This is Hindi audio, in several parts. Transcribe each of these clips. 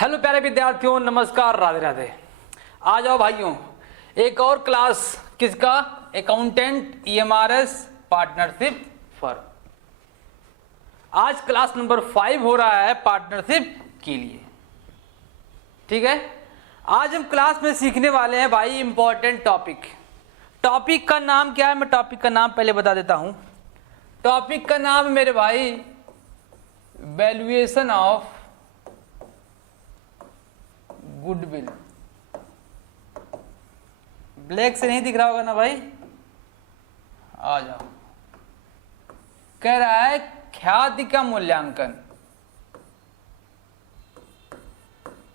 हेलो प्यारे विद्यार्थियों, नमस्कार, राधे राधे। आ जाओ भाइयों, एक और क्लास किसका? Accountant EMRS partnership firm. आज क्लास नंबर 5 हो रहा है पार्टनरशिप के लिए। ठीक है, आज हम क्लास में सीखने वाले हैं भाई इंपॉर्टेंट टॉपिक। टॉपिक का नाम क्या है? मैं टॉपिक का नाम पहले बता देता हूं। टॉपिक का नाम मेरे भाई वैल्यूएशन ऑफ गुडविल। ब्लैक से नहीं दिख रहा होगा ना भाई? आ जाओ। कह रहा है ख्याति का मूल्यांकन।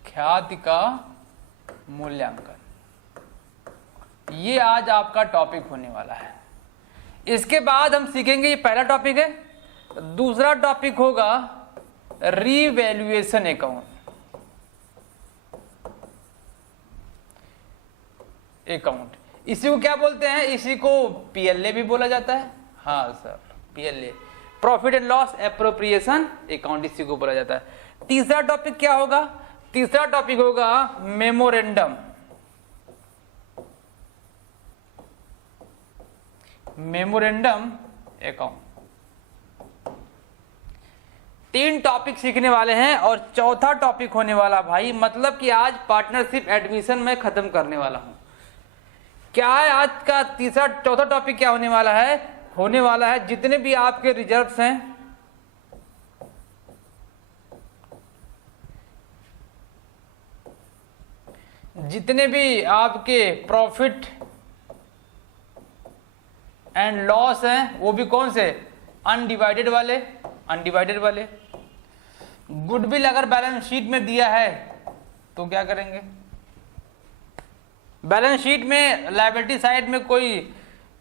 ख्याति का मूल्यांकन, ये आज आपका टॉपिक होने वाला है। इसके बाद हम सीखेंगे, ये पहला टॉपिक है। दूसरा टॉपिक होगा रीवैल्यूएशन अकाउंट। इसी को क्या बोलते हैं? इसी को पीएलए भी बोला जाता है। हाँ sir, PLA, profit and loss appropriation account, इसी को बोला जाता है। तीसरा टॉपिक क्या होगा? तीसरा टॉपिक होगा मेमोरेंडम। Memorandum account. 3 टॉपिक सीखने वाले हैं और चौथा टॉपिक होने वाला भाई, मतलब कि आज पार्टनरशिप एडमिशन में खत्म करने वाला हूं। क्या है आज का चौथा टॉपिक? क्या होने वाला है? होने वाला है जितने भी आपके रिजर्व्स हैं, जितने भी आपके प्रॉफिट एंड लॉस हैं, वो भी कौन से? अनडिवाइडेड वाले। अनडिवाइडेड वाले। गुडविल अगर बैलेंस शीट में दिया है तो क्या करेंगे? बैलेंस शीट में लायबिलिटी साइड में कोई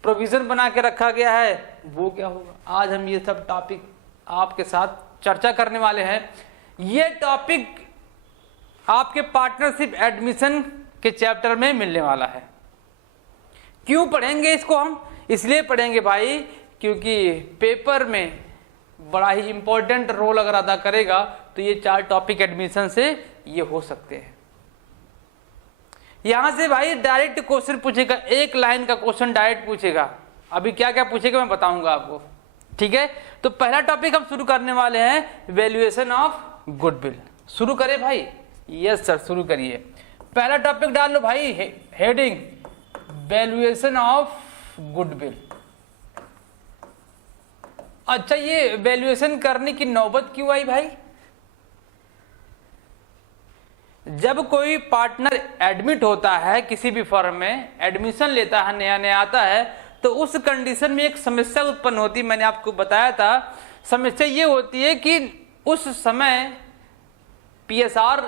प्रोविजन बना के रखा गया है, वो क्या होगा? आज हम ये सब टॉपिक आपके साथ चर्चा करने वाले हैं। ये टॉपिक आपके पार्टनरशिप एडमिशन के चैप्टर में मिलने वाला है। क्यों पढ़ेंगे इसको हम? इसलिए पढ़ेंगे भाई क्योंकि पेपर में बड़ा ही इंपॉर्टेंट रोल अगर अदा करेगा तो ये 4 टॉपिक एडमिशन से ये हो सकते हैं। यहां से भाई डायरेक्ट क्वेश्चन पूछेगा, एक लाइन का क्वेश्चन डायरेक्ट पूछेगा। अभी क्या क्या पूछेगा मैं बताऊंगा आपको। ठीक है, तो पहला टॉपिक हम शुरू करने वाले हैं वैल्यूएशन ऑफ गुडविल। शुरू करें भाई? यस सर, शुरू करिए। पहला टॉपिक डाल लो भाई, हेडिंग वैल्यूएशन ऑफ गुडविल। अच्छा, ये वैल्यूएशन करने की नौबत क्यों आई भाई? जब कोई पार्टनर एडमिट होता है किसी भी फर्म में, एडमिशन लेता है, नया नया आता है, तो उस कंडीशन में एक समस्या उत्पन्न होती है। मैंने आपको बताया था, समस्या ये होती है कि उस समय पीएसआर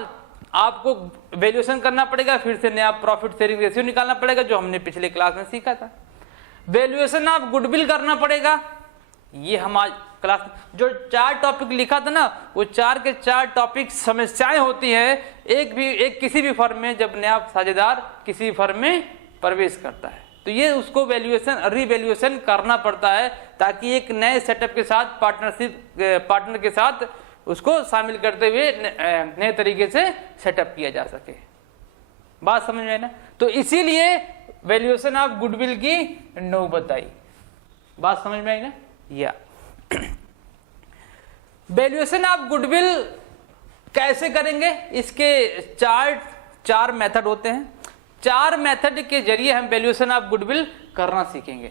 आपको वैल्यूएशन करना पड़ेगा, फिर से नया प्रॉफिट शेयरिंग रेशियो निकालना पड़ेगा, जो हमने पिछले क्लास में सीखा था। वैल्यूएशन ऑफ गुडविल करना पड़ेगा। ये हम आज क्लास जो 4 टॉपिक लिखा था ना, वो 4 के 4 टॉपिक समस्याएं होती हैं एक किसी भी फर्म में, जब नया साझेदार किसी फर्म में प्रवेश करता है तो ये उसको वैल्यूएशन रीवैल्यूएशन करना पड़ता है, ताकि एक नए सेटअप के साथ पार्टनर के साथ उसको शामिल करते हुए नए तरीके से सेटअप किया जा सके। बात समझ में है ना? तो इसीलिए वैल्यूएशन ऑफ गुडविल की नौबत आई। बात समझ में आई ना? या वैल्यूएशन ऑफ गुडविल कैसे करेंगे? इसके 4 मेथड होते हैं। 4 मेथड के जरिए हम वैल्यूएशन ऑफ गुडविल करना सीखेंगे।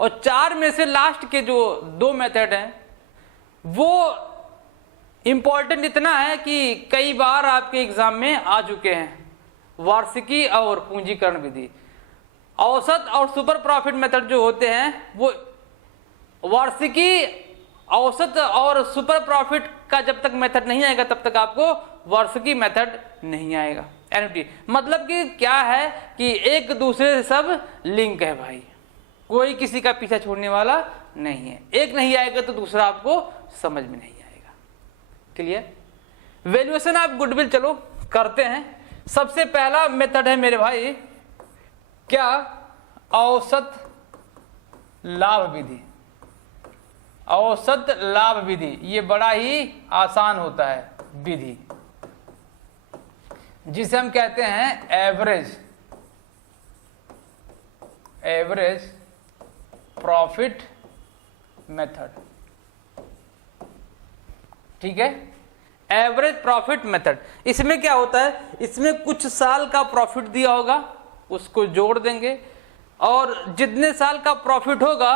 और 4 में से लास्ट के जो 2 मेथड हैं वो इंपॉर्टेंट इतना है कि कई बार आपके एग्जाम में आ चुके हैं। वार्षिकी और पूंजीकरण विधि, औसत और सुपर प्रॉफिट मेथड जो होते हैं, वो वार्षिकी, औसत और सुपर प्रॉफिट का जब तक मेथड नहीं आएगा तब तक आपको वार्षिकी मेथड नहीं आएगा। एनुटी मतलब कि क्या है कि एक दूसरे से सब लिंक है भाई, कोई किसी का पीछा छोड़ने वाला नहीं है। एक नहीं आएगा तो दूसरा आपको समझ में नहीं आएगा। क्लियर? वैल्यूएशन ऑफ गुडविल चलो करते हैं। सबसे पहला मेथड है मेरे भाई क्या? औसत लाभ विधि। औसत लाभ विधि, ये बड़ा ही आसान होता है विधि। जिसे हम कहते हैं एवरेज प्रॉफिट मेथड। ठीक है, एवरेज प्रॉफिट मेथड। इसमें क्या होता है, इसमें कुछ साल का प्रॉफिट दिया होगा उसको जोड़ देंगे और जितने साल का प्रॉफिट होगा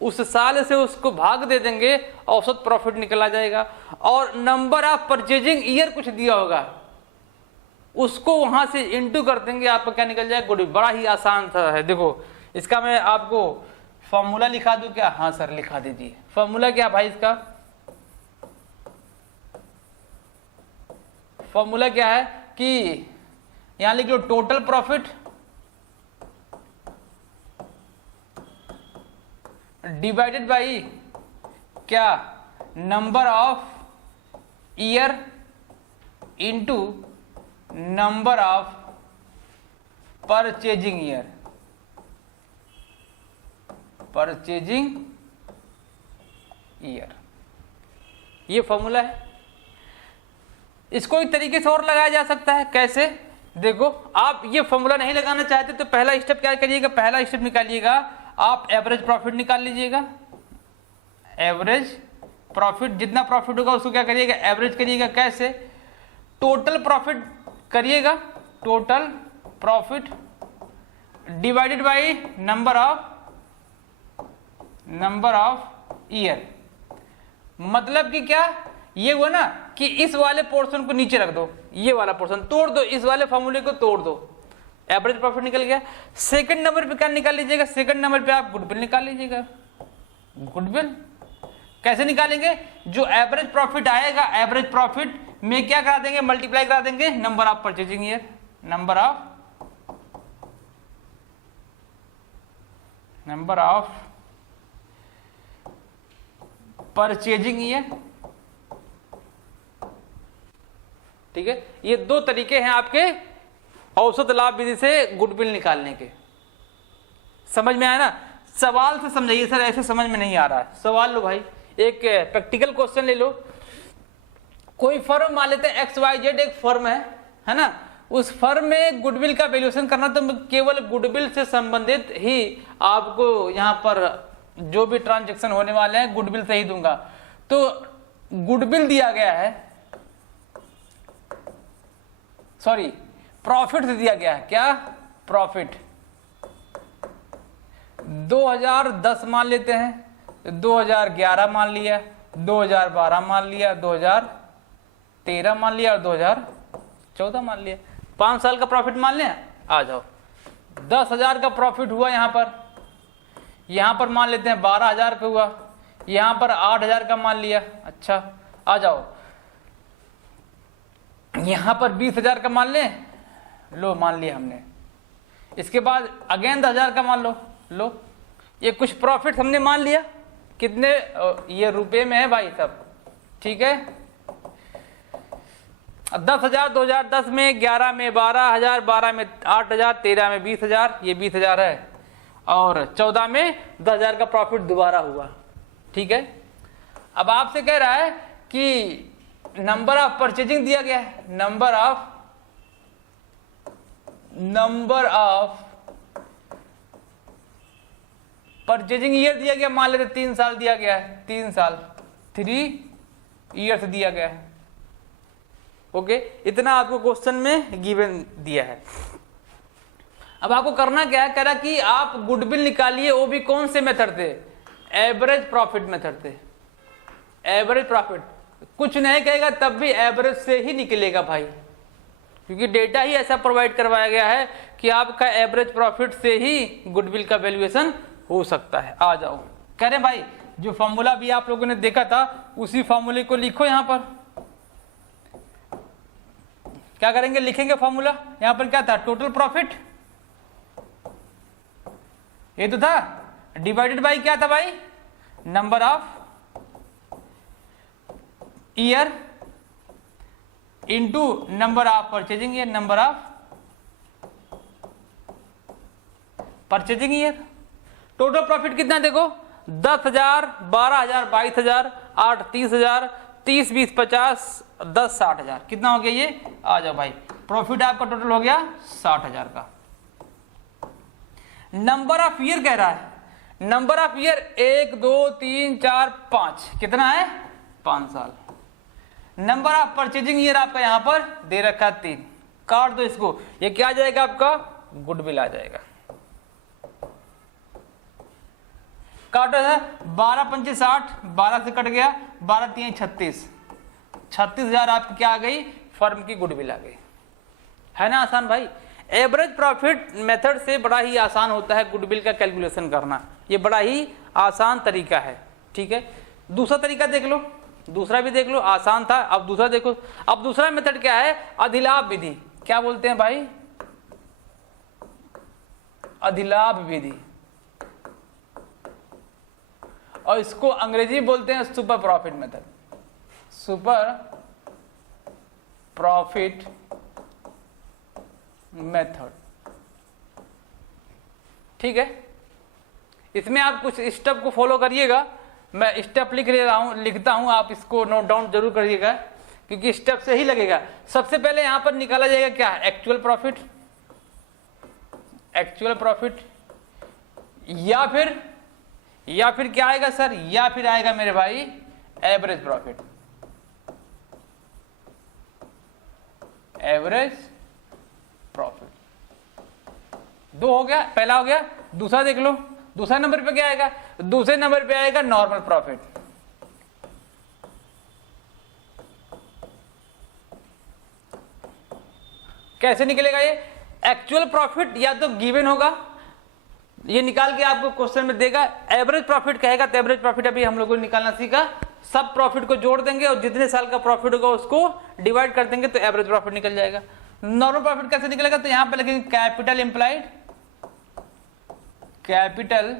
उस साल से उसको भाग दे देंगे, औसत प्रॉफिट निकला जाएगा। और नंबर ऑफ परचेजिंग ईयर कुछ दिया होगा उसको वहां से इंटू कर देंगे, आपका क्या निकल जाएगा, गुड। बड़ा ही आसान सा है। देखो इसका मैं आपको फॉर्मूला लिखा दूं क्या? हाँ सर लिखा दीजिए। फॉर्मूला क्या भाई इसका? फॉर्मूला क्या है कि यहां लिख लो टोटल प्रॉफिट डिवाइडेड बाई क्या, number of year into number of purchasing year. Purchasing year ये फॉर्मूला है। इसको एक तरीके से और लगाया जा सकता है। कैसे? देखो आप ये फॉर्मूला नहीं लगाना चाहते तो पहला स्टेप क्या करिएगा, पहला स्टेप निकालिएगा, आप एवरेज प्रॉफिट निकाल लीजिएगा। एवरेज प्रॉफिट, जितना प्रॉफिट होगा उसको क्या करिएगा, एवरेज करिएगा। कैसे? टोटल प्रॉफिट करिएगा, total profit divided by number of year. मतलब कि क्या, ये हुआ ना कि इस वाले पोर्शन को नीचे रख दो, ये वाला पोर्शन तोड़ दो, इस वाले फॉर्मूले को तोड़ दो, एवरेज प्रॉफिट निकल गया। सेकंड नंबर पे क्या निकाल लीजिएगा, सेकंड नंबर पे आप गुडविल निकाल लीजिएगा। गुडविल कैसे निकालेंगे, जो एवरेज प्रॉफिट आएगा, एवरेज प्रॉफिट में क्या करा देंगे, मल्टीप्लाई करा देंगे number of purchasing year, number of purchasing year. ठीक है, ये दो तरीके हैं आपके औसत लाभ विधि से गुडविल निकालने के। समझ में आया ना? सवाल से समझाइए सर, ऐसे समझ में नहीं आ रहा है। सवाल लो भाई, एक प्रैक्टिकल क्वेश्चन ले लो। कोई फर्म मान लेते हैं XYZ एक फर्म है ना, उस फर्म में गुडविल का वैल्यूएशन करना, तो केवल गुडविल से संबंधित ही आपको यहाँ पर जो भी ट्रांजैक्शन होने वाले हैं गुडविल से ही दूंगा। तो गुडविल दिया गया है, सॉरी प्रॉफिट दिया गया है। क्या? प्रॉफिट 2010 मान लेते हैं, 2011 मान लिया, 2012 मान लिया, 2013 मान लिया और 2014 मान लिया। 5 साल का प्रॉफिट मान लिया। आ जाओ, 10,000 का प्रॉफिट हुआ यहां पर मान लेते हैं 12,000 का हुआ, यहां पर 8,000 का मान लिया। अच्छा आ जाओ, यहां पर 20,000 का मान लें, लो मान लिया हमने। इसके बाद अगेन 10,000 का मान लो, ये कुछ प्रॉफिट हमने मान लिया। कितने? ये रुपए में है भाई सब। ठीक है, 10,000 2010 में, 11 में 12,000, 12 में 8,000, 13 में 20,000, ये 20,000 है, और 14 में 10,000 का प्रॉफिट दोबारा हुआ। ठीक है, अब आपसे कह रहा है कि नंबर ऑफ परचेजिंग दिया गया है, नंबर ऑफ परचेजिंग ईयर दिया गया, मान लेते 3 साल दिया गया है, 3 साल 3 ईयर्स दिया गया है। ओके, इतना आपको क्वेश्चन में गिवन दिया है। अब आपको करना क्या है, कह रहा कि आप गुडविल निकालिए, वो भी कौन से मेथड से, एवरेज प्रॉफिट मेथड से। एवरेज प्रॉफिट कुछ नहीं कहेगा तब भी एवरेज से ही निकलेगा भाई, क्योंकि डेटा ही ऐसा प्रोवाइड करवाया गया है कि आपका एवरेज प्रॉफिट से ही गुडविल का वैल्यूएशन हो सकता है। आ जाओ, कह रहे भाई जो फॉर्मूला भी आप लोगों ने देखा था उसी फॉर्मूले को लिखो। यहां पर क्या करेंगे, लिखेंगे फॉर्मूला। यहां पर क्या था, टोटल प्रॉफिट ये तो था, डिवाइडेड बाय क्या था भाई, number of year into number of purchasing year, number of purchasing year. Total profit कितना देखो, 10,000, 12,000, 22,000, 8 30,000, 30 20 50, 10 60,000। कितना हो गया ये? आ जाओ भाई, प्रॉफिट आपका टोटल हो गया 60,000 का। नंबर ऑफ ईयर कह रहा है, नंबर ऑफ ईयर 1 2 3 4 5, कितना है 5 साल। नंबर ऑफ परचेजिंग ईयर आपका यहां पर दे रखा है 3, काट दो इसको, ये क्या आ जाएगा आपका गुडविल आ जाएगा। काटो है 12 पंचे 60, 12 से कट गया, 12 3 36, 36,000 आपकी क्या आ गई फर्म की गुडविल आ गई। है ना आसान भाई। एवरेज प्रॉफिट मेथड से बड़ा ही आसान होता है गुडविल का कैलकुलेशन करना, ये बड़ा ही आसान तरीका है। ठीक है, दूसरा तरीका देख लो, दूसरा भी देख लो, आसान था। अब दूसरा देखो, अब दूसरा मेथड क्या है, अधिलाभ विधि। क्या बोलते हैं भाई, अधिलाभ विधि, और इसको अंग्रेजी बोलते हैं super profit method, super profit method. ठीक है, इसमें आप कुछ स्टेप को फॉलो करिएगा, मैं स्टेप लिखता हूं, आप इसको नोट डाउन जरूर करिएगा क्योंकि स्टेप से ही लगेगा। सबसे पहले यहां पर निकाला जाएगा क्या, एक्चुअल प्रॉफिट, एक्चुअल प्रॉफिट, या फिर क्या आएगा सर, या फिर आएगा मेरे भाई एवरेज प्रॉफिट, एवरेज प्रॉफिट। दो हो गया, पहला हो गया। दूसरा देख लो, दूसरा नंबर पे क्या आएगा, दूसरे नंबर पे आएगा नॉर्मल प्रॉफिट। कैसे निकलेगा ये, एक्चुअल प्रॉफिट या तो गिवन होगा, ये निकाल के आपको क्वेश्चन में देगा, एवरेज प्रॉफिट कहेगा तो एवरेज प्रॉफिट अभी हम लोगों ने निकालना सीखा, सब प्रॉफिट को जोड़ देंगे और जितने साल का प्रॉफिट होगा उसको डिवाइड कर देंगे तो एवरेज प्रॉफिट निकल जाएगा। नॉर्मल प्रॉफिट कैसे निकलेगा, तो यहां पर लिखेंगे कैपिटल एम्प्लॉयड, कैपिटल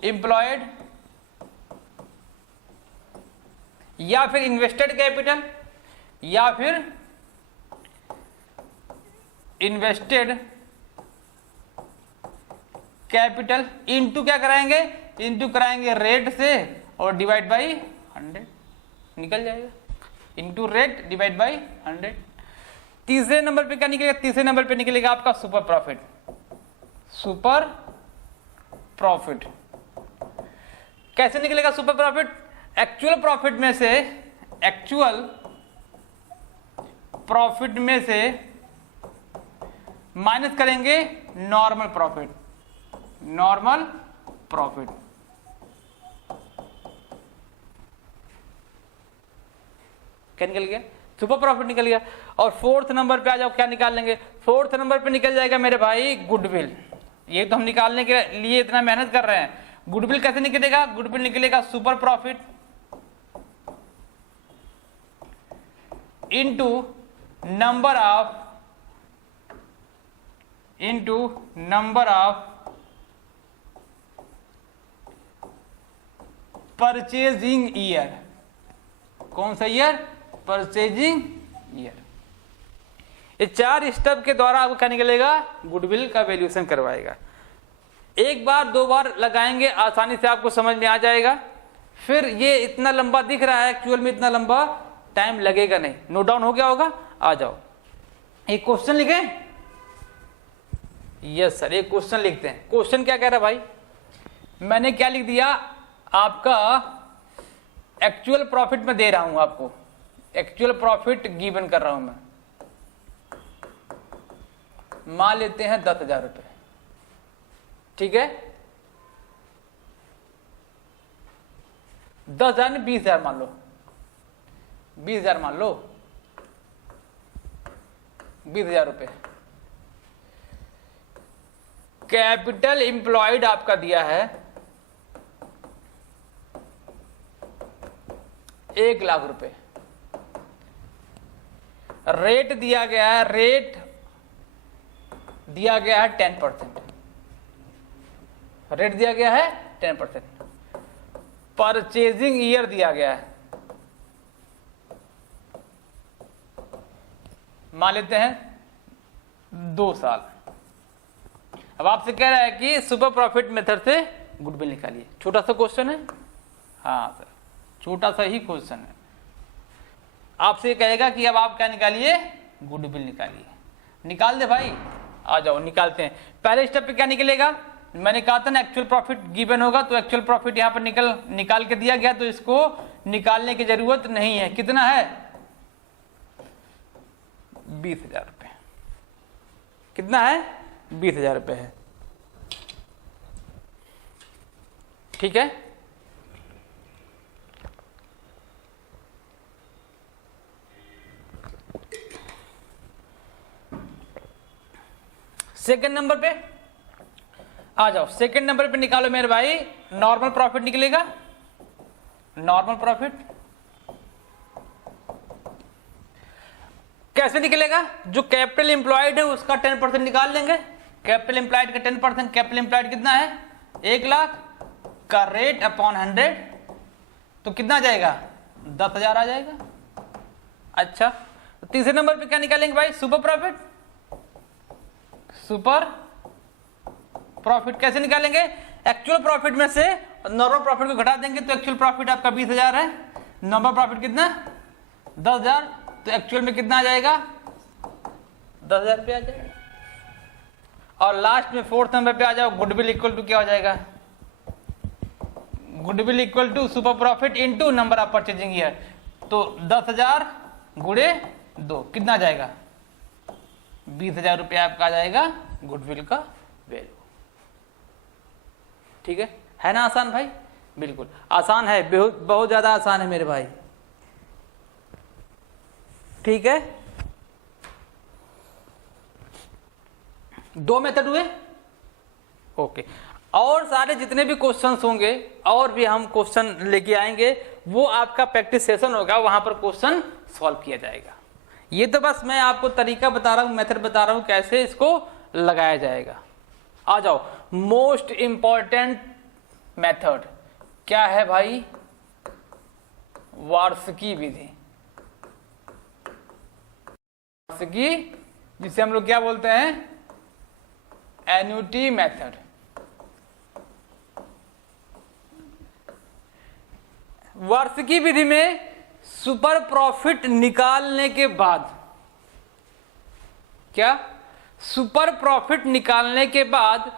एम्प्लॉयड, या फिर इन्वेस्टेड कैपिटल, या फिर इन्वेस्टेड कैपिटल, इनटू क्या कराएंगे, इनटू कराएंगे रेट से और डिवाइड बाई 100, निकल जाएगा, इनटू रेट डिवाइड बाई 100। तीसरे नंबर पे क्या निकलेगा, तीसरे नंबर पे निकलेगा आपका सुपर प्रॉफिट, सुपर प्रॉफिट। कैसे निकलेगा सुपर प्रॉफिट, एक्चुअल प्रॉफिट में से, एक्चुअल प्रॉफिट में से माइनस करेंगे नॉर्मल प्रॉफिट, नॉर्मल प्रॉफिट। क्या निकल गया, सुपर प्रॉफिट निकल गया। और फोर्थ नंबर पे आ जाओ, क्या निकाल लेंगे, फोर्थ नंबर पे निकल जाएगा मेरे भाई गुडविल। ये तो हम निकालने के लिए इतना मेहनत कर रहे हैं। गुडविल कैसे निकलेगा, गुडविल निकलेगा super profit into number of purchasing year. कौन सा ईयर, परचेजिंग ईयर। ये 4 स्टेप के द्वारा आपको क्या निकलेगा, गुडविल का वैल्यूएशन करवाएगा। एक बार दो बार लगाएंगे आसानी से आपको समझ में आ जाएगा। फिर ये इतना लंबा दिख रहा है, एक्चुअल में इतना लंबा टाइम लगेगा नहीं। नोट डाउन हो गया होगा, आ जाओ एक क्वेश्चन लिखे। यस सर, एक क्वेश्चन लिखते हैं। क्वेश्चन क्या कह रहा है भाई, मैंने क्या लिख दिया, आपका एक्चुअल प्रॉफिट में दे रहा हूं आपको, एक्चुअल प्रॉफिट गिवन कर रहा हूं मैं। मान लेते हैं 10,000 रुपए, ठीक है, 10,000 में 20,000 मान लो, 20,000 मान लो, 20,000 रुपए। कैपिटल एम्प्लॉयड आपका दिया है 1,00,000 रुपए। रेट दिया गया है, रेट दिया गया है 10%, रेट दिया गया है 10%। परचेजिंग ईयर दिया गया है, मान लेते हैं 2 साल। अब आपसे कह रहा है कि सुपर प्रॉफिट मेथड से गुडविल निकालिए। छोटा सा क्वेश्चन है, हाँ सर, छोटा सा ही क्वेश्चन है। आपसे कहेगा कि अब आप क्या निकालिए, गुडविल निकालिए। निकाल दे भाई, आ जाओ निकालते हैं। पहले स्टेप पे क्या निकलेगा, मैंने कहा था ना एक्चुअल प्रॉफिट गिवन होगा, तो एक्चुअल प्रॉफिट यहाँ पर निकाल के दिया गया, तो इसको निकालने की जरूरत नहीं है। कितना है, 20,000 रुपये। कितना है, 20,000 रुपये है। ठीक है, सेकंड नंबर पे आ जाओ। सेकंड नंबर पे निकालो मेरे भाई, नॉर्मल प्रॉफिट निकलेगा। नॉर्मल प्रॉफिट कैसे निकलेगा, जो कैपिटल एम्प्लॉयड है उसका 10% निकाल लेंगे। कैपिटल एम्प्लॉयड का 10%, कैपिटल एम्प्लॉयड कितना है, 1 लाख का रेट अपॉन 100, तो कितना आ जाएगा, 10,000 आ जाएगा। अच्छा, तो तीसरे नंबर पे क्या निकालेंगे भाई, सुपर प्रॉफिट। सुपर प्रॉफिट कैसे निकालेंगे, एक्चुअल प्रॉफिट में से नॉर्मल प्रॉफिट को घटा देंगे, तो एक्चुअल प्रॉफिट आपका 20,000 है, नॉर्मल प्रॉफिट कितना 10,000, तो एक्चुअल में कितना आ जाएगा, 10,000 रुपये आ जाएगा। और लास्ट में फोर्थ नंबर पे आ जाओ, गुडविल इक्वल टू क्या हो जाएगा, goodwill equal to super profit into number of purchasing year, तो 10,000 गुणे 2 कितना आ जाएगा, 20,000 रुपये आपका आ जाएगा गुडविल का वैल्यू। ठीक है ना आसान भाई, बिल्कुल आसान है, बहुत ज्यादा आसान है मेरे भाई। ठीक है, 2 मेथड हुए, ओके। और सारे जितने भी क्वेश्चंस होंगे, और भी हम क्वेश्चन लेके आएंगे, वो आपका प्रैक्टिस सेशन होगा, वहां पर क्वेश्चन सॉल्व किया जाएगा। ये तो बस मैं आपको तरीका बता रहा हूं, मेथड बता रहा हूं कैसे इसको लगाया जाएगा। आ जाओ, मोस्ट इंपॉर्टेंट मेथड क्या है भाई, वार्षिकी विधि। वार्षिकी, जिसे हम लोग क्या बोलते हैं, एन्युटी मेथड। वार्षिकी विधि में सुपर प्रॉफिट निकालने के बाद, क्या, सुपर प्रॉफिट निकालने के बाद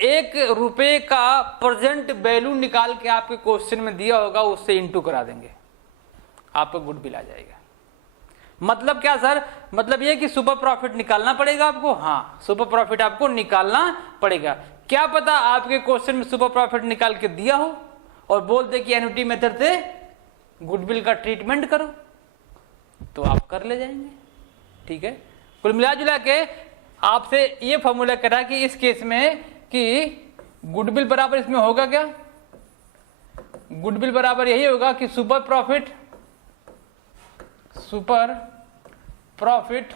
1 रुपए का प्रेजेंट वैल्यू निकाल के आपके क्वेश्चन में दिया होगा, उससे इंटू करा देंगे, आपको गुडविल आ जाएगा। मतलब क्या सर, मतलब ये कि सुपर प्रॉफिट निकालना पड़ेगा आपको, हाँ सुपर प्रॉफिट आपको निकालना पड़ेगा। क्या पता आपके क्वेश्चन में सुपर प्रॉफिट निकाल के दिया हो और बोल दे कि एन्युटी मेथड से गुडविल का ट्रीटमेंट करो, तो आप कर ले जाएंगे। ठीक है, कुल मिला जुला के आपसे ये फॉर्मूला करा कि इस केस में कि गुडविल बराबर इसमें होगा क्या, गुडविल बराबर यही होगा कि super profit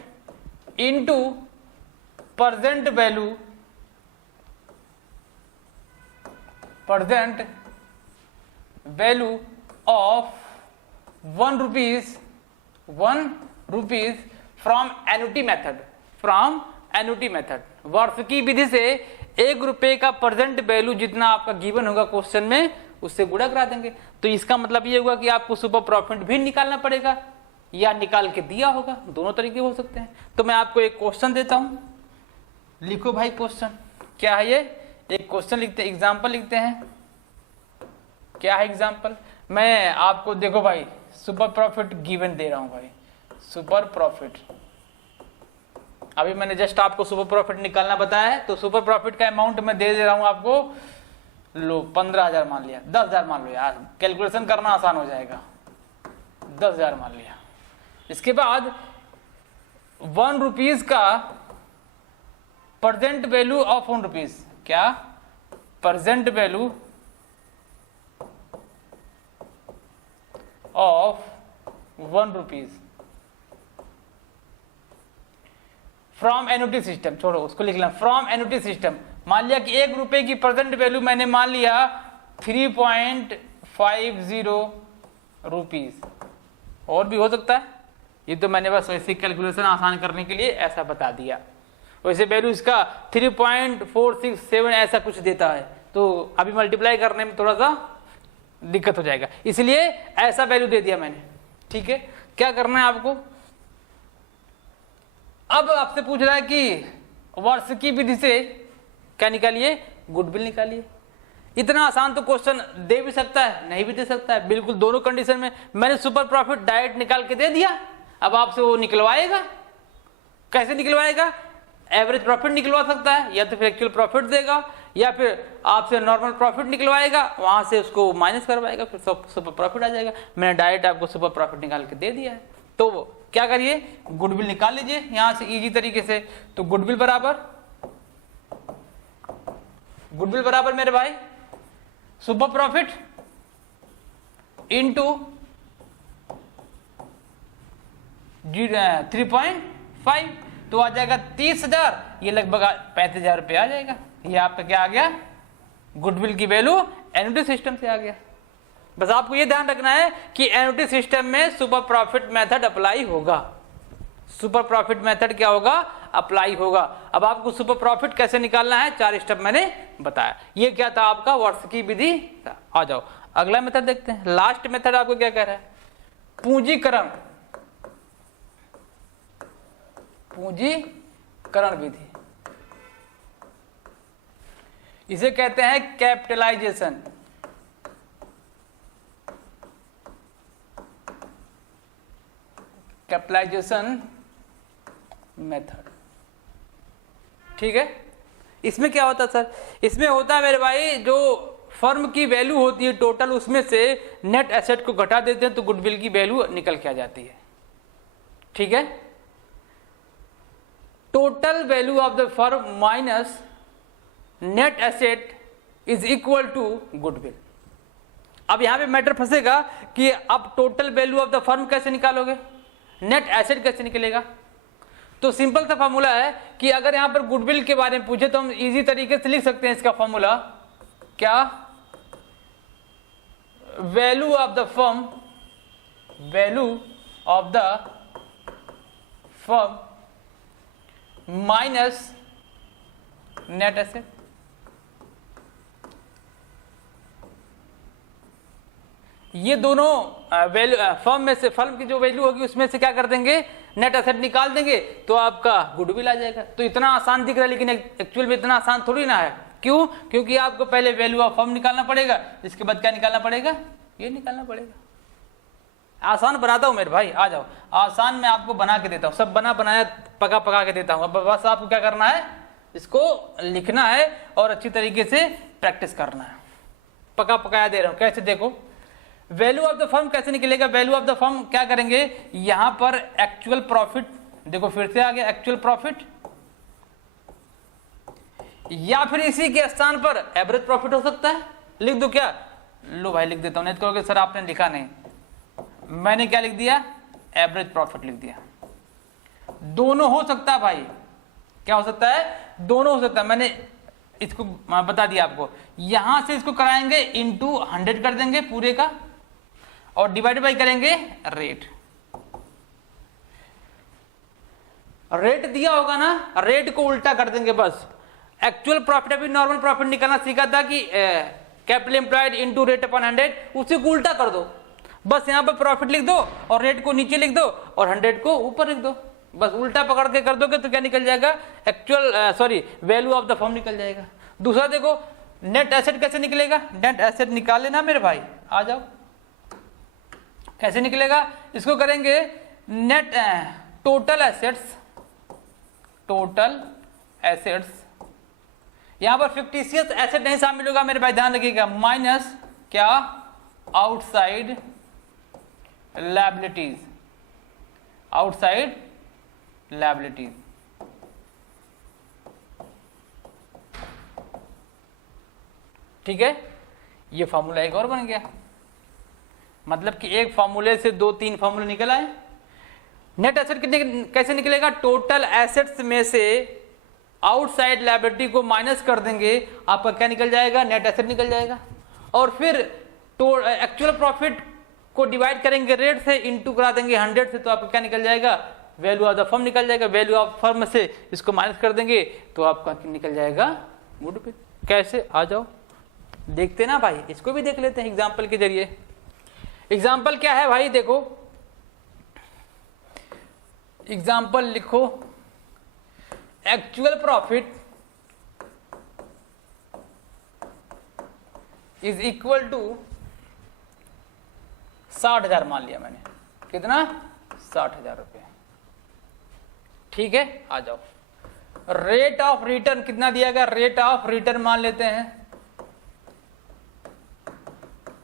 into present value of 1 rupees from annuity method. वार्षिकी विधि से 1 रुपए का प्रेजेंट वैल्यू जितना आपका गिवन होगा क्वेश्चन में, उससे गुणा करा देंगे। तो इसका मतलब ये होगा कि आपको सुपर प्रॉफिट भी निकालना पड़ेगा या निकाल के दिया होगा, दोनों तरीके हो सकते हैं। तो मैं आपको एक क्वेश्चन देता हूं, लिखो भाई क्वेश्चन क्या है ये, एक क्वेश्चन लिखते हैं, एग्जाम्पल लिखते हैं। क्या है एग्जाम्पल, मैं आपको देखो भाई सुपर प्रॉफिट गिवन दे रहा हूं भाई, सुपर प्रॉफिट, अभी मैंने जस्ट आपको सुपर प्रॉफिट निकालना बताया है, तो सुपर प्रॉफिट का अमाउंट मैं दे रहा हूं आपको, लो 15,000 मान लिया, 10,000 मान लो यार, कैलकुलेशन करना आसान हो जाएगा, 10,000 मान लिया। इसके बाद 1 रुपीज का प्रेजेंट वैल्यू ऑफ 1 रुपीज, क्या, present value of 1 rupees from annuity system, छोड़ो उसको लिख लेना, फ्रॉम एन्युटी सिस्टम। मान लिया कि 1 रुपए की प्रेजेंट वैल्यू मैंने मान लिया 3.50 रुपीज, और भी हो सकता है, ये तो मैंने बस वैसे कैलकुलेशन आसान करने के लिए ऐसा बता दिया। वैसे वैल्यू इसका 3.467 ऐसा कुछ देता है, तो अभी मल्टीप्लाई करने में थोड़ा सा दिक्कत हो जाएगा, इसलिए ऐसा वैल्यू दे दिया मैंने। ठीक है, क्या करना है आपको, अब आपसे पूछ रहा है कि वर्ष की विधि से क्या निकालिए, गुडविल निकालिए। इतना आसान तो क्वेश्चन दे भी सकता है, नहीं भी दे सकता है, बिल्कुल दोनों कंडीशन में। मैंने सुपर प्रॉफिट डायरेक्ट निकाल के दे दिया, अब आपसे वो निकलवाएगा। कैसे निकलवाएगा? एवरेज प्रॉफिट निकलवा सकता है, या तो फिर एक्चुअल प्रॉफिट देगा, या फिर आपसे नॉर्मल प्रॉफिट निकलवाएगा, वहां से उसको माइनस करवाएगा, फिर सुपर प्रॉफिट आ जाएगा। मैंने डायरेक्ट आपको सुपर प्रॉफिट निकाल के दे दिया है। तो क्या करिए, गुडविल निकाल लीजिए यहां से इजी तरीके से। तो गुडविल बराबर मेरे भाई सुपर प्रॉफिट इंटू 3.5, तो आ जाएगा 30,000, ये लगभग 35,000 रुपये आ जाएगा। ये आपका क्या आ गया, गुडविल की वैल्यू एन्युटी सिस्टम से आ गया। बस आपको ये ध्यान रखना है कि एन्युटी सिस्टम में सुपर प्रॉफिट मेथड अप्लाई होगा। सुपर प्रॉफिट मेथड क्या होगा, अप्लाई होगा। अब आपको सुपर प्रॉफिट कैसे निकालना है, 4 स्टेप मैंने बताया। ये क्या था आपका वर्ष की विधि। आ जाओ अगला मेथड देखते हैं। लास्ट मेथड आपको क्या कह रहा है, पूंजीकरण विधि। इसे कहते हैं कैपिटलाइजेशन। मेथड, ठीक है। इसमें क्या होता है सर, इसमें होता है मेरे भाई जो फर्म की वैल्यू होती है टोटल, उसमें से नेट एसेट को घटा देते हैं तो गुडविल की वैल्यू निकल के आ जाती है, ठीक है। Total value of the firm minus net asset is equal to goodwill. अब यहां पे मैटर फंसेगा कि अब total value of the firm कैसे निकालोगे, नेट एसेट कैसे निकलेगा। तो सिंपल सा फॉर्मूला है कि अगर यहां पर गुडविल के बारे में पूछे तो हम इजी तरीके से लिख सकते हैं इसका फॉर्मूला, क्या, value of the firm minus net asset. ये दोनों वैल्यू फर्म में से, फर्म की जो वैल्यू होगी उसमें से क्या कर देंगे, नेट एसेट निकाल देंगे, तो आपका गुडविल आ जाएगा। तो इतना आसान दिख रहा है, लेकिन एक्चुअल में इतना आसान थोड़ी ना है। क्यों? क्योंकि आपको पहले वैल्यू ऑफ फर्म निकालना पड़ेगा, इसके बाद क्या निकालना पड़ेगा, ये निकालना पड़ेगा। आसान बनाता हूं मेरे भाई, आ जाओ आसान मैं आपको बना के देता हूं, सब बनाया पका के देता हूं। अब बस आपको क्या करना है, इसको लिखना है और अच्छी तरीके से प्रैक्टिस करना है। पकाया दे रहा हूं, कैसे देखो, वैल्यू ऑफ द फर्म कैसे निकलेगा। वैल्यू ऑफ द फर्म क्या करेंगे, यहां पर एक्चुअल प्रॉफिट, देखो फिर से आ गया एक्चुअल प्रॉफिट, या फिर इसी के स्थान पर एवरेज प्रॉफिट हो सकता है। लिख दो क्या, लो भाई लिख देता हूं, नहीं तो कहोगे सर आपने लिखा नहीं। मैंने क्या लिख दिया, एवरेज प्रॉफिट लिख दिया। दोनों हो सकता है भाई, क्या हो सकता है, दोनों हो सकता है। मैंने इसको बता दिया आपको। यहां से इसको कराएंगे इंटू 100 कर देंगे पूरे का, और डिवाइड बाई करेंगे रेट दिया होगा ना, रेट को उल्टा कर देंगे बस। एक्चुअल प्रॉफिट, अभी नॉर्मल प्रॉफिट निकालना सीखा था कि capital employed into rate upon 100, उसी को उल्टा कर दो। बस यहां पर प्रॉफिट लिख दो और रेट को नीचे लिख दो और 100 को ऊपर लिख दो। बस उल्टा पकड़ के कर दोगे तो क्या निकल जाएगा, actual value of the firm निकल जाएगा। दूसरा देखो, नेट एसेट कैसे निकलेगा, नेट एसेट निकाल लेना मेरे भाई, आ जाओ। कैसे निकलेगा, इसको करेंगे नेट टोटल एसेट्स, यहां पर फिक्टिशियस एसेट नहीं शामिल होगा मेरे भाई, ध्यान रखिएगा, माइनस क्या, आउटसाइड लायबिलिटीज, ठीक है। ये फॉर्मूला एक और बन गया, मतलब कि एक फॉर्मूले से 2-3 फॉर्मूले निकल आए। नेट एसेट कैसे निकलेगा, टोटल एसेट्स में से आउटसाइड लायबिलिटी को माइनस कर देंगे, आपका क्या निकल जाएगा, नेट एसेट निकल जाएगा। और फिर एक्चुअल प्रॉफिट को डिवाइड करेंगे रेट से, इंटू करा देंगे 100 से, तो आपका क्या निकल जाएगा, वैल्यू ऑफ द फर्म निकल जाएगा। वैल्यू ऑफ फर्म से इसको माइनस कर देंगे तो आपका निकल जाएगा गुडविल। कैसे, आ जाओ देखते ना भाई, इसको भी देख लेते हैं एग्जाम्पल के जरिए। एग्जाम्पल क्या है भाई, देखो एग्जाम्पल लिखो, actual profit is equal to 60,000 मान लिया मैंने, कितना 60,000 रुपये। ठीक है, आ जाओ। रेट ऑफ रिटर्न कितना दिया गया, रेट ऑफ रिटर्न मान लेते हैं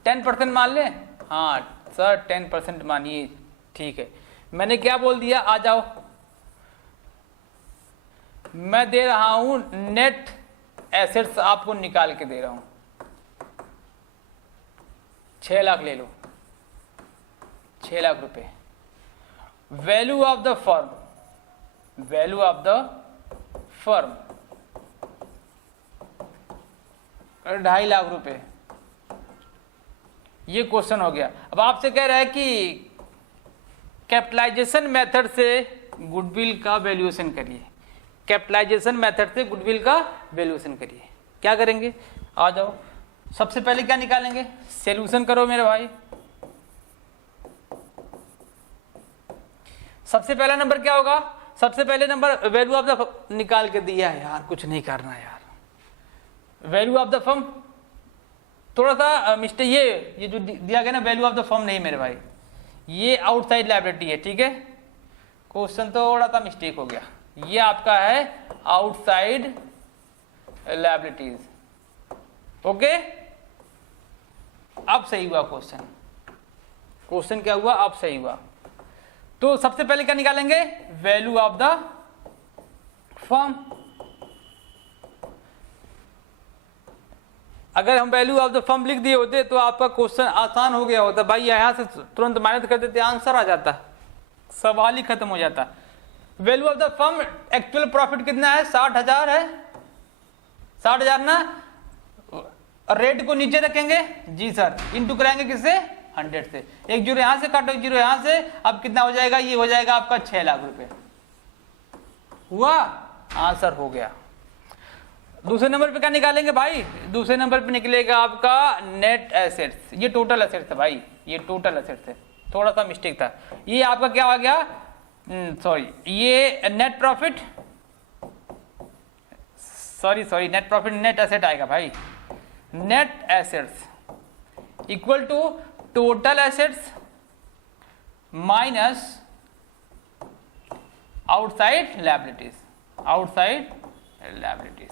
10% मान लें। हाँ सर 10% मानिए, ठीक है। मैंने क्या बोल दिया, आ जाओ, मैं दे रहा हूं नेट एसेट्स, आपको निकाल के दे रहा हूं 6 लाख ले लो, 6 लाख रुपए। Value of the firm, value of the firm 2.5 lakh रुपए। ये क्वेश्चन हो गया। अब आपसे कह रहा है कि कैपिटलाइजेशन मेथड से गुडविल का वैल्यूएशन करिए, कैपिटलाइजेशन मेथड से गुडविल का वैल्यूएशन करिए। क्या करेंगे, आ जाओ। सबसे पहले क्या निकालेंगे, सॉल्यूशन करो मेरे भाई। सबसे पहला नंबर क्या होगा, सबसे पहले नंबर वैल्यू ऑफ द निकाल के दिया है यार, कुछ नहीं करना यार। वैल्यू ऑफ द फर्म थोड़ा सा मिस्टेक, ये जो दिया गया ना वैल्यू ऑफ द फर्म नहीं मेरे भाई, ये आउटसाइड लायबिलिटी है। ठीक है, क्वेश्चन थोड़ा सा मिस्टेक हो गया, ये आपका है आउटसाइड लायबिलिटीज। ओके, अब सही हुआ क्वेश्चन, क्वेश्चन क्या हुआ, अब सही हुआ। तो सबसे पहले क्या निकालेंगे, वैल्यू ऑफ द फर्म। अगर हम वैल्यू ऑफ द फर्म लिख दिए होते तो आपका क्वेश्चन आसान हो गया होता भाई, यहां से तुरंत माइनस कर देते, आंसर आ जाता, सवाल ही खत्म हो जाता। Value of the firm, actual profit कितना है, 60,000 है, 60,000 ना। रेट को नीचे रखेंगे जी सर, इंटू कराएंगे किससे, 100 से। एक जीरो यहां से काटो, एक जीरो यहां से, अब कितना हो जाएगा, ये हो जाएगा आपका 6 लाख रुपए। हुआ, आंसर हो गया। दूसरे नंबर पे क्या निकालेंगे भाई, दूसरे नंबर पे निकलेगा आपका नेट एसेट्स। ये टोटल एसेट्स है भाई, ये टोटल एसेट्स है, थोड़ा सा मिस्टेक था। ये आपका क्या आ गया, सॉरी, ये net profit, sorry net profit, net asset आएगा भाई। Net assets equal to total assets minus outside liabilities, outside liabilities.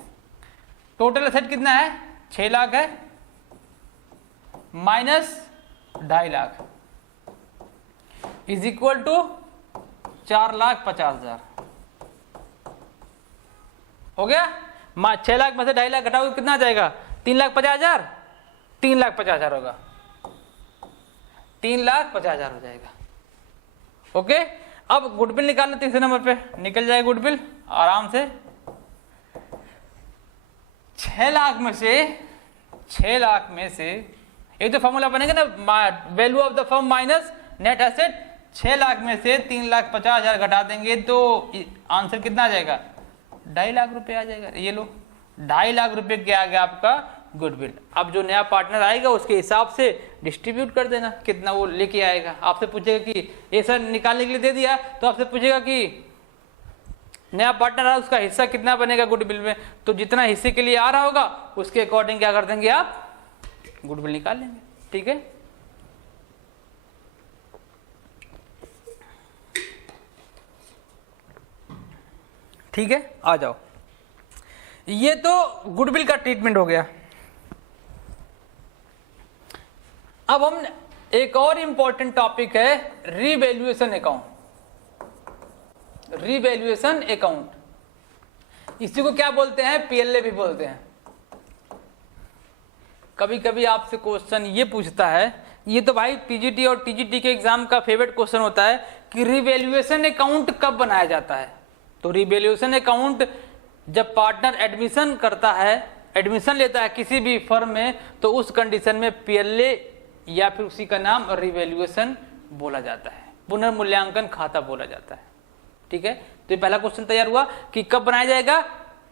Total asset कितना है, 6 लाख है, minus 2.5 lakh is equal to 4,50,000। हो गया, 6 लाख में से 2.5 लाख घटाओ कितना आ जाएगा, 3,50,000, 3,50,000 होगा, 3,50,000 हो जाएगा। ओके, अब गुडविल निकालना, तीसरे नंबर पे निकल जाएगा गुडविल आराम से। 6 लाख में से, 6 लाख में से एक तो फॉर्मूला बनेगा ना, value of the firm minus net asset. 6 lakh में से 3,50,000 घटा देंगे तो आंसर कितना आ जाएगा, 2.5 लाख रुपए आ जाएगा। ये लो, 2.5 लाख रुपए क्या आ गया आपका गुडविल। अब जो नया पार्टनर आएगा उसके हिसाब से डिस्ट्रीब्यूट कर देना, कितना वो लेके आएगा। आपसे पूछेगा कि ये सर निकालने के लिए दे दिया, तो आपसे पूछेगा कि नया पार्टनर है उसका हिस्सा कितना बनेगा गुडविल में, तो जितना हिस्से के लिए आ रहा होगा उसके अकॉर्डिंग क्या कर देंगे आप, गुडविल निकाल लेंगे। ठीक है, ठीक है, आ जाओ। ये तो गुडविल का ट्रीटमेंट हो गया। अब हम एक और इंपॉर्टेंट टॉपिक है रीवैल्यूएशन अकाउंट। रीवैल्यूएशन अकाउंट, इसी को क्या बोलते हैं, पीएलए भी बोलते हैं। कभी कभी आपसे क्वेश्चन ये पूछता है, ये तो भाई पीजीटी और टीजीटी के एग्जाम का फेवरेट क्वेश्चन होता है कि रीवैल्यूएशन अकाउंट कब बनाया जाता है। तो रीवैल्यूएशन अकाउंट जब पार्टनर एडमिशन करता है, एडमिशन लेता है किसी भी फर्म में, तो उस कंडीशन में पीएलए या फिर उसी का नाम रीवैल्यूएशन बोला जाता है, पुनर्मूल्यांकन खाता बोला जाता है। ठीक है, तो ये पहला क्वेश्चन तैयार हुआ कि कब बनाया जाएगा,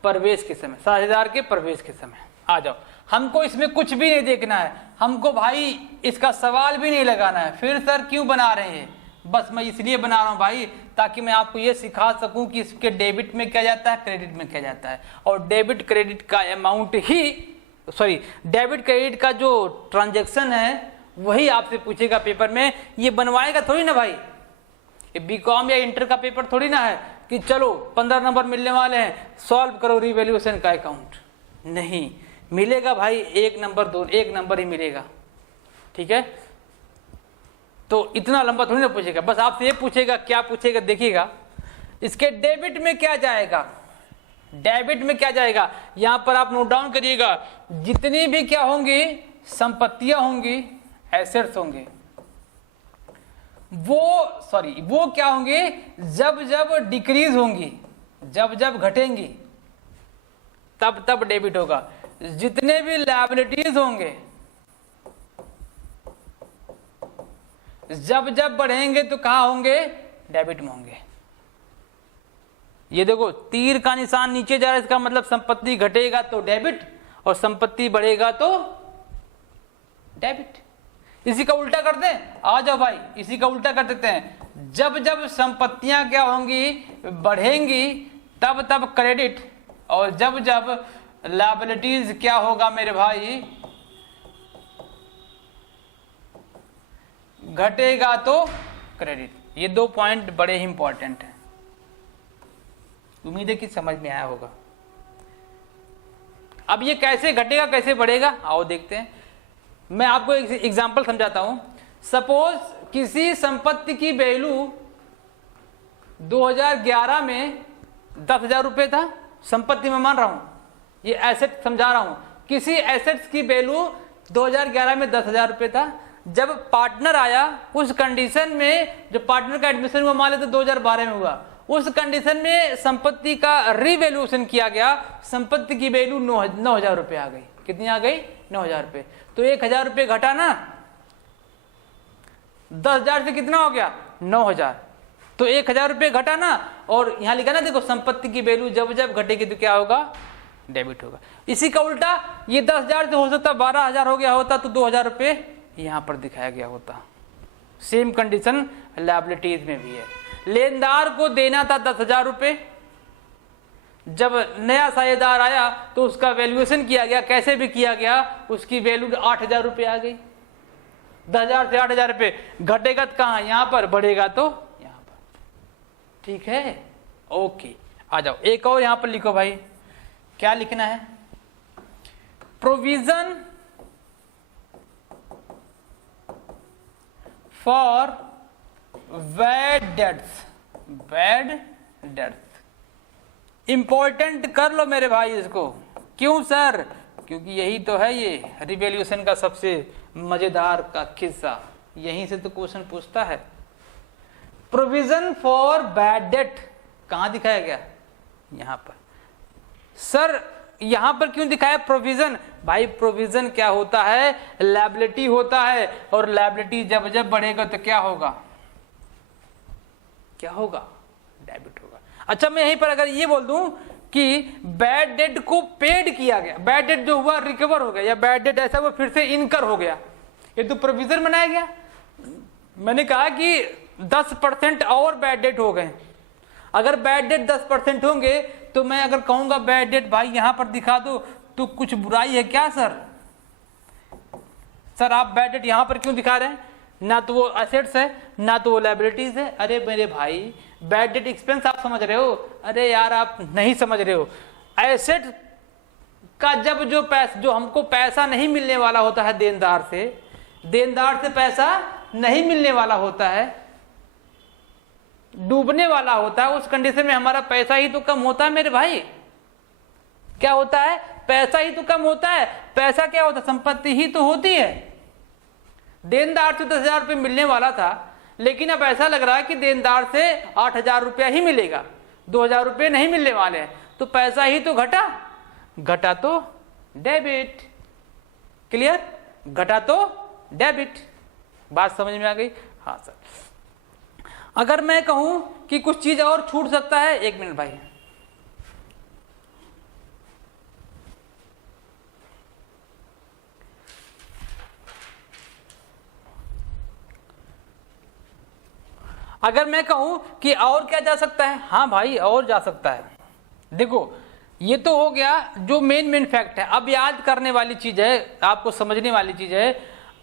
प्रवेश के समय, साझेदार के प्रवेश के समय। आ जाओ, हमको इसमें कुछ भी नहीं देखना है, हमको भाई इसका सवाल भी नहीं लगाना है। फिर सर क्यों बना रहे हैं, बस मैं इसलिए बना रहा हूं भाई ताकि मैं आपको ये सिखा सकूं कि इसके डेबिट में क्या जाता है, क्रेडिट में क्या जाता है, और डेबिट क्रेडिट का अमाउंट ही डेबिट क्रेडिट का जो ट्रांजैक्शन है वही आपसे पूछेगा पेपर में। ये बनवाएगा थोड़ी ना भाई, ये बीकॉम या इंटर का पेपर थोड़ी ना है कि चलो 15 नंबर मिलने वाले हैं, सॉल्व करो रिवैल्यूएशन का अकाउंट। नहीं मिलेगा भाई, एक नंबर ही मिलेगा, ठीक है। तो इतना लंबा थोड़ी ना पूछेगा, बस आपसे ये पूछेगा, क्या पूछेगा देखिएगा, इसके डेबिट में क्या जाएगा, डेबिट में क्या जाएगा। यहां पर आप नोट डाउन करिएगा, जितनी भी क्या होंगी संपत्तियां होंगी, एसेट्स होंगे, वो क्या होंगे, जब जब डिक्रीज होंगी, जब जब घटेंगी तब तब डेबिट होगा। जितने भी लायबिलिटीज होंगे जब जब बढ़ेंगे तो कहां होंगे, डेबिट में होंगे। ये देखो तीर का निशान नीचे जा रहा है, इसका मतलब संपत्ति घटेगा तो डेबिट और संपत्ति बढ़ेगा तो डेबिट। इसी का उल्टा कर दें, आ जाओ भाई, इसी का उल्टा कर देते हैं। जब जब संपत्तियां क्या होंगी, बढ़ेंगी, तब तब क्रेडिट, और जब जब लायबिलिटीज क्या होगा मेरे भाई, घटेगा तो क्रेडिट। ये दो पॉइंट बड़े ही इंपॉर्टेंट हैं, उम्मीद है कि समझ में आया होगा। अब ये कैसे घटेगा कैसे बढ़ेगा, आओ देखते हैं। मैं आपको एक एग्जांपल समझाता हूं। सपोज किसी संपत्ति की वैल्यू 2011 में 10,000 रुपए था, संपत्ति में मान रहा हूं, ये एसेट समझा रहा हूं। किसी एसेट्स की वैल्यू 2011 में 10,000 रुपए था। जब पार्टनर आया उस कंडीशन में, जब पार्टनर का एडमिशन हुआ मान लेते 2012 में हुआ, उस कंडीशन में संपत्ति का रिवैल्यूएशन किया गया, संपत्ति की वैल्यू 9,000 रुपए आ गई। कितनी आ गई, 9,000 रुपए। तो 1,000 रुपए घटा ना, 10,000 से कितना हो गया, 9,000। तो 1,000 रुपए घटा ना, और यहां लिखा ना देखो, संपत्ति की वैल्यू जब जब घटेगी तो क्या होगा, डेबिट होगा। इसी का उल्टा, ये 10,000 से हो सकता 12,000 हो गया होता तो 2,000 रुपए यहां पर दिखाया गया होता। सेम कंडीशन लायबिलिटीज में भी है। लेनदार को देना था 10,000 रुपए, जब नया साझेदार आया तो उसका वैल्यूएशन किया गया, कैसे भी किया गया, उसकी वैल्यू 8,000 रुपए आ गई। 10,000 से 8,000 रुपए घटेगा तो कहां, यहां पर, बढ़ेगा तो यहां पर, ठीक है। ओके, आ जाओ एक और यहां पर लिखो भाई, क्या लिखना है, provision for bad debts, bad debts. Important कर लो मेरे भाई इसको। क्यों सर, क्योंकि यही तो है ये रिवैल्यूएशन का सबसे मजेदार का किस्सा, यहीं से तो क्वेश्चन पूछता है। प्रोविजन फॉर बैड डेट कहां दिखाया गया, यहां पर। सर यहां पर क्यों दिखाया प्रोविजन, भाई प्रोविजन क्या होता है, लायबिलिटी होता है, और लायबिलिटी जब जब बढ़ेगा तो क्या होगा, क्या होगा, डेबिट होगा। अच्छा मैं यहीं पर अगर ये बोल दूं कि बैड डेट को पेड किया गया, बैड डेट जो हुआ रिकवर हो गया, या बैड डेट ऐसा हुआ फिर से इनकर हो गया, ये तो प्रोविजन बनाया गया। मैंने कहा कि 10% और बैड डेट हो गए। अगर बैड डेट 10% होंगे तो मैं अगर कहूंगा बैड डेट भाई यहां पर दिखा दो तो कुछ बुराई है क्या सर? सर आप बैड डेट यहां पर क्यों दिखा रहे हैं, ना तो वो एसेट्स है ना तो वो लायबिलिटीज है। अरे मेरे भाई बैड डेट एक्सपेंस आप समझ रहे हो, अरे यार आप नहीं समझ रहे हो। एसेट का जब जो हमको पैसा नहीं मिलने वाला होता है, देनदार से पैसा नहीं मिलने वाला होता है, डूबने वाला होता है, उस कंडीशन में हमारा पैसा ही तो कम होता है मेरे भाई। क्या होता है, पैसा ही तो कम होता है। पैसा क्या होता है, संपत्ति ही तो होती है। देनदार से 10,000 रुपये मिलने वाला था, लेकिन अब ऐसा लग रहा है कि देनदार से 8,000 रुपया ही मिलेगा, 2,000 रुपये नहीं मिलने वाले हैं, तो पैसा ही तो घटा तो डेबिट। क्लियर, घटा तो डेबिट। बात समझ में आ गई? हाँ सर। अगर मैं कहूं कि कुछ चीज और छूट सकता है, एक मिनट भाई, अगर मैं कहूं कि और क्या जा सकता है, हाँ भाई और जा सकता है। देखो ये तो हो गया जो मेन फैक्ट है। अब याद करने वाली चीज है, आपको समझने वाली चीज है,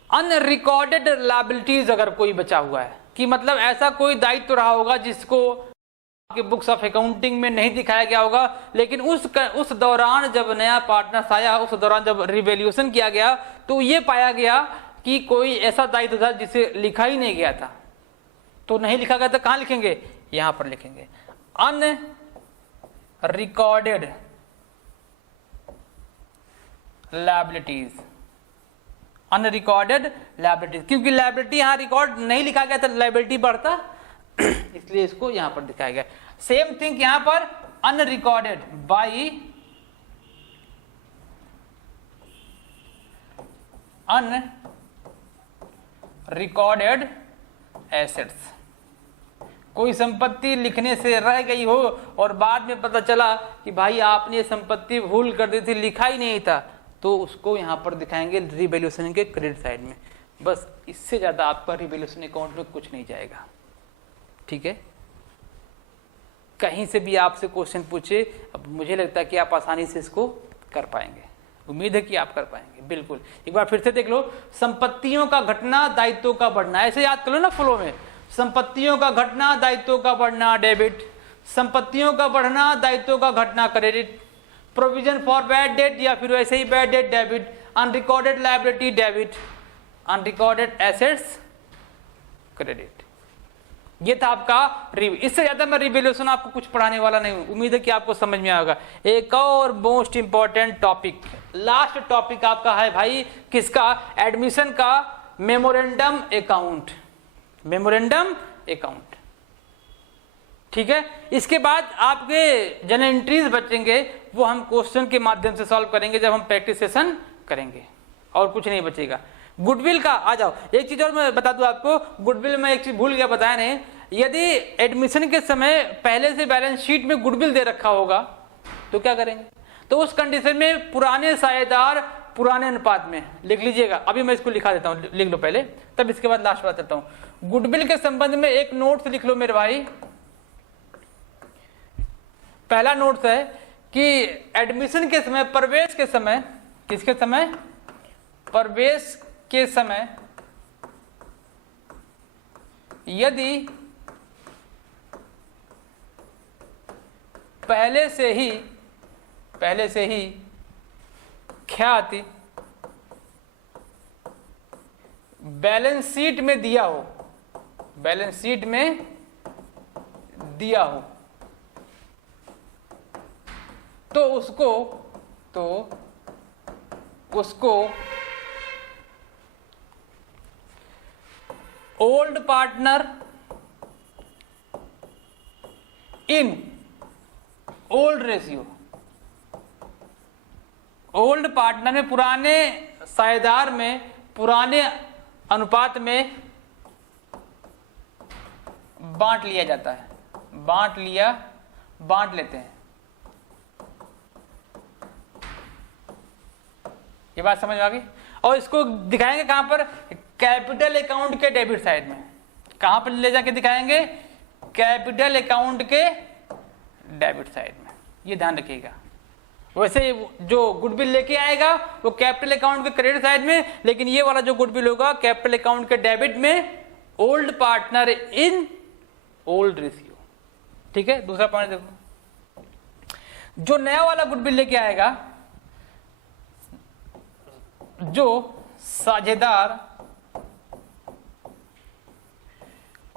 अनरिकॉर्डेड लायबिलिटीज अगर कोई बचा हुआ है, कि मतलब ऐसा कोई दायित्व रहा होगा जिसको आपके बुक्स ऑफ अकाउंटिंग में नहीं दिखाया गया होगा, लेकिन उस दौरान जब नया पार्टनर आया, उस दौरान जब रिवैल्यूएशन किया गया तो ये पाया गया कि कोई ऐसा दायित्व था जिसे लिखा ही नहीं गया था। तो नहीं लिखा गया था, कहां लिखेंगे, यहां पर लिखेंगे अनरिकॉर्डेड लायबिलिटीज, अनरिकॉर्डेड लायबिलिटीज, क्योंकि लायबिलिटी यहां रिकॉर्ड नहीं लिखा गया था, लायबिलिटी बढ़ता इसलिए इसको यहां पर दिखाया गया। सेम थिंग यहां पर अनरिकॉर्डेड बाई अनरिकॉर्डेड एसेट्स। कोई संपत्ति लिखने से रह गई हो और बाद में पता चला कि भाई आपने संपत्ति भूल कर दी थी, लिखा ही नहीं था, तो उसको यहां पर दिखाएंगे रिवैल्यूएशन के क्रेडिट साइड में। बस इससे ज्यादा आपका रिवैल्यूएशन अकाउंट में कुछ नहीं जाएगा, ठीक है। कहीं से भी आपसे क्वेश्चन पूछे, अब मुझे लगता है कि आप आसानी से इसको कर पाएंगे, उम्मीद है कि आप कर पाएंगे। बिल्कुल एक बार फिर से देख लो, संपत्तियों का घटना दायित्वों का बढ़ना, ऐसे याद कर लो ना फ्लो में, संपत्तियों का घटना दायित्वों का बढ़ना डेबिट, संपत्तियों का बढ़ना दायित्वों का घटना credit, provision for bad debt या फिर वैसे ही bad debt debit, unrecorded liability debit, unrecorded assets credit. ये था आपका इससे ज्यादा मैं रिवैल्यूएशन आपको कुछ पढ़ाने वाला नहीं हूं, उम्मीद है कि आपको समझ में आएगा। एक और most important topic, last topic आपका है भाई किसका, एडमिशन का मेमोरेंडम अकाउंट, मेमोरेंडम अकाउंट, ठीक है। इसके बाद आपके जन एंट्रीज बचेंगे, वो हम क्वेश्चन के माध्यम से सॉल्व करेंगे जब हम प्रैक्टिस सेशन करेंगे, और कुछ नहीं बचेगा। गुडविल का आ जाओ, एक चीज और मैं बता दूं आपको, गुडविल में एक चीज भूल गया बताया नहीं, यदि एडमिशन के समय पहले से बैलेंस शीट में गुडविल दे रखा होगा तो क्या करेंगे, तो उस कंडीशन में पुराने साझेदार पुराने अनुपात में लिख लीजिएगा। अभी मैं इसको लिखा देता हूं, लिख लो पहले, तब इसके बाद लास्ट बात करता हूं। गुडविल के संबंध में एक नोट लिख लो मेरे भाई। पहला नोट है कि एडमिशन के समय, प्रवेश के समय, किसके समय, प्रवेश के समय यदि पहले से ही ख्याति बैलेंस शीट में दिया हो, बैलेंस शीट में दिया हो, तो उसको old partner in old ratio, old partner में, पुराने साझेदार में, पुराने अनुपात में बांट लिया जाता है, बांट लेते हैं। ये बात समझ में आ गई। और इसको दिखाएंगे कहां पर, कैपिटल अकाउंट के डेबिट साइड में। कहां पर ले जाके दिखाएंगे, कैपिटल अकाउंट के डेबिट साइड में, ये ध्यान रखिएगा। वैसे जो गुडविल लेके आएगा वो कैपिटल अकाउंट के क्रेडिट साइड में, लेकिन ये वाला जो गुडविल होगा कैपिटल अकाउंट के डेबिट में, old partner in old ratio, ठीक है। दूसरा पॉइंट देखो, जो नया वाला गुडविल लेके आएगा, जो साझेदार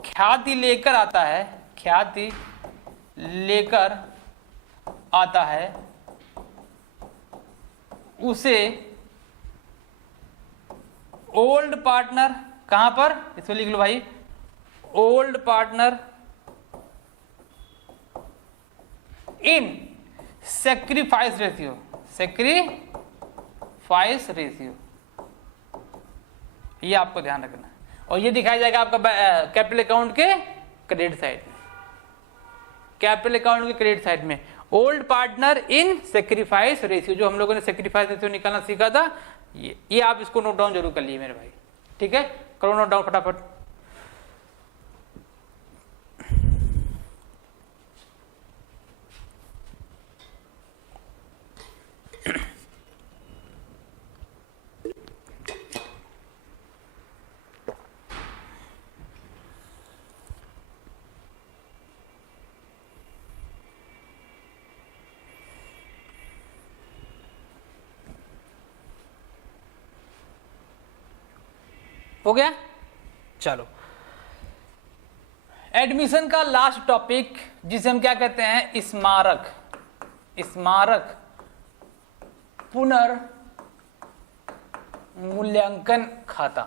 ख्याति लेकर आता है, उसे ओल्ड पार्टनर, कहां पर, इसको लिख लो भाई, ओल्ड पार्टनर इन सैक्रिफाइस रेशियो, सैक्रिफाइस रेशियो, ये आपको ध्यान रखना है। और ये दिखाया जाएगा आपका कैपिटल अकाउंट के क्रेडिट साइड में, कैपिटल अकाउंट के क्रेडिट साइड में ओल्ड पार्टनर इन सैक्रिफाइस रेशियो, जो हम लोगों ने सैक्रिफाइस रेशियो निकालना सीखा था, ये आप इसको नोट डाउन जरूर कर लिए मेरे भाई, ठीक है। करो नोट डाउन फटाफट। हो गया। चलो एडमिशन का लास्ट टॉपिक जिसे हम क्या कहते हैं, स्मारक। स्मारक पुनर्मूल्यांकन खाता,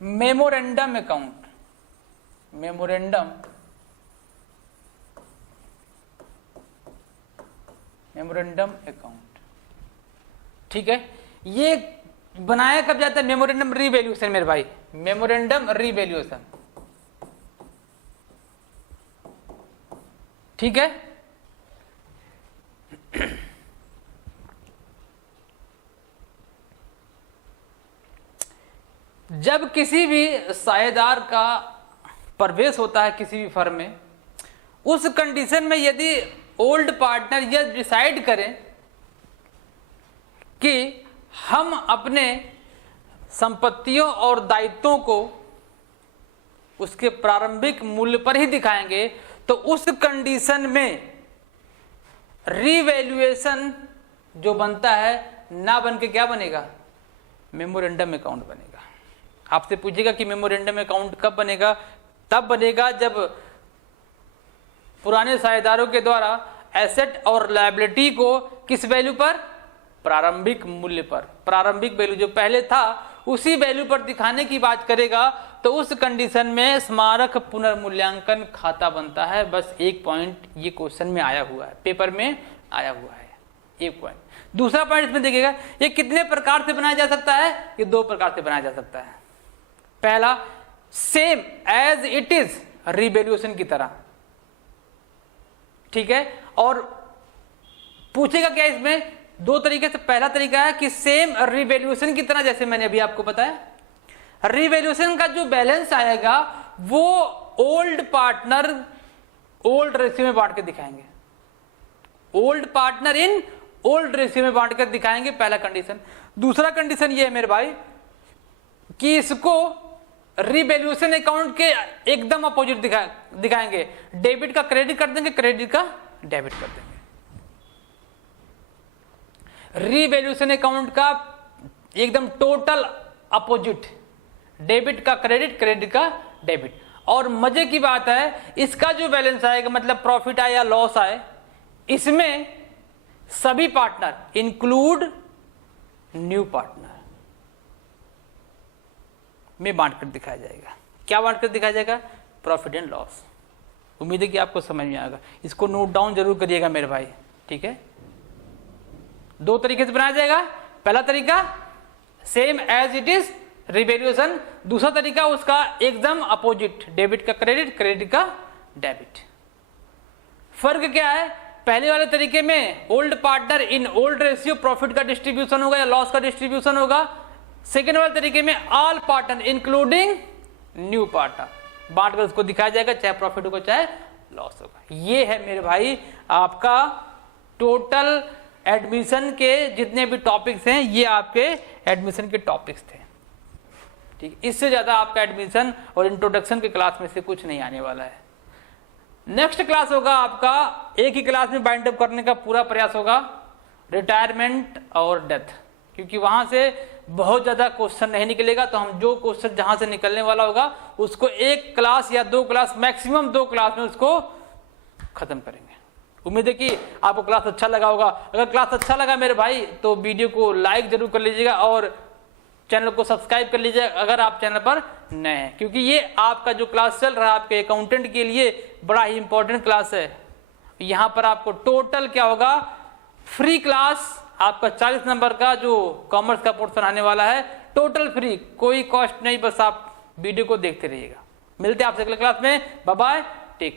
मेमोरेंडम अकाउंट। मेमोरेंडम अकाउंट, ठीक है। ये बनाया कब जाता है, मेमोरेंडम रीवैल्यूएशन मेरे भाई, मेमोरेंडम रीवैल्यूएशन, ठीक है। जब किसी भी साझेदार का प्रवेश होता है किसी भी फर्म में, उस कंडीशन में यदि ओल्ड पार्टनर यह डिसाइड करें कि हम अपने संपत्तियों और दायित्वों को उसके प्रारंभिक मूल्य पर ही दिखाएंगे, तो उस कंडीशन में रीवैल्यूएशन जो बनता है ना बन के क्या बनेगा, मेमोरेंडम अकाउंट बनेगा। आपसे पूछेगा कि मेमोरेंडम अकाउंट कब बनेगा, तब बनेगा जब पुराने साझेदारों के द्वारा एसेट और लायबिलिटी को किस वैल्यू पर, प्रारंभिक मूल्य पर, प्रारंभिक वैल्यू जो पहले था उसी वैल्यू पर दिखाने की बात करेगा, तो उस कंडीशन में स्मारक पुनर्मूल्यांकन खाता बनता है। बस एक पॉइंट ये क्वेश्चन में आया हुआ है, पेपर में आया हुआ है, एक पॉइंट। दूसरा पॉइंट इसमें देखिएगा, ये कितने प्रकार से बनाया जा सकता है, ये दो प्रकार से बनाया जा सकता है। पहला, same as it is revaluation की तरह, ठीक है। और पूछेगा क्या इसमें, दो तरीके से। पहला तरीका है कि सेम रीवैल्यूएशन की तरह, जैसे मैंने अभी आपको बताया, रीवैल्यूएशन का जो बैलेंस आएगा वो ओल्ड पार्टनर ओल्ड रेशियो में बांट के दिखाएंगे, old partner in old ratio में बांट कर दिखाएंगे, पहला कंडीशन। दूसरा कंडीशन ये है मेरे भाई कि इसको रीवैल्यूएशन अकाउंट के एकदम अपोजिट दिखाएंगे, डेबिट का क्रेडिट कर देंगे, क्रेडिट का डेबिट कर देंगे। रीवैल्यूएशन अकाउंट का एकदम टोटल अपोजिट, डेबिट का क्रेडिट, क्रेडिट का डेबिट। और मजे की बात है, इसका जो बैलेंस आएगा, मतलब प्रॉफिट आए या लॉस आए, इसमें सभी पार्टनर इंक्लूड न्यू पार्टनर में बांट कर दिखाया जाएगा। क्या बांट कर दिखाया जाएगा, प्रॉफिट एंड लॉस। उम्मीद है कि आपको समझ में आएगा, इसको नोट डाउन जरूर करिएगा मेरे भाई, ठीक है। दो तरीके से बनाया जाएगा, पहला तरीका same as it is revaluation, दूसरा तरीका उसका एकदम अपोजिट, डेबिट का क्रेडिट, क्रेडिट का डेबिट। फर्क क्या है, पहले वाले तरीके में old partner in old ratio profit का डिस्ट्रीब्यूशन होगा या लॉस का डिस्ट्रीब्यूशन होगा। सेकेंड वाले तरीके में all partner including new partner बांट कर उसको दिखाया जाएगा, चाहे प्रॉफिट होगा चाहे लॉस होगा। ये है मेरे भाई आपका टोटल एडमिशन के जितने भी टॉपिक्स हैं, ये आपके एडमिशन के टॉपिक्स थे, ठीक। इससे ज्यादा आपका एडमिशन और इंट्रोडक्शन के क्लास में से कुछ नहीं आने वाला है। नेक्स्ट क्लास होगा आपका, एक ही क्लास में बाइंड अप करने का पूरा प्रयास होगा, रिटायरमेंट और डेथ, क्योंकि वहां से बहुत ज्यादा क्वेश्चन नहीं निकलेगा, तो हम जो क्वेश्चन जहां से निकलने वाला होगा उसको एक क्लास या दो क्लास, मैक्सिमम दो क्लास में उसको खत्म करेंगे। उम्मीद है कि आपको क्लास अच्छा लगा होगा। अगर क्लास अच्छा लगा मेरे भाई तो वीडियो को लाइक जरूर कर लीजिएगा और चैनल को सब्सक्राइब कर लीजिए अगर आप चैनल पर नए हैं, क्योंकि ये आपका जो क्लास चल रहा है आपके अकाउंटेंट के लिए बड़ा ही इंपॉर्टेंट क्लास है। यहाँ पर आपको टोटल क्या होगा, फ्री क्लास आपका 40 नंबर का जो कॉमर्स का पोर्शन आने वाला है, टोटल फ्री, कोई कॉस्ट नहीं, बस आप वीडियो को देखते रहिएगा। मिलते हैं आपसे अगले क्लास में, बाय बाय।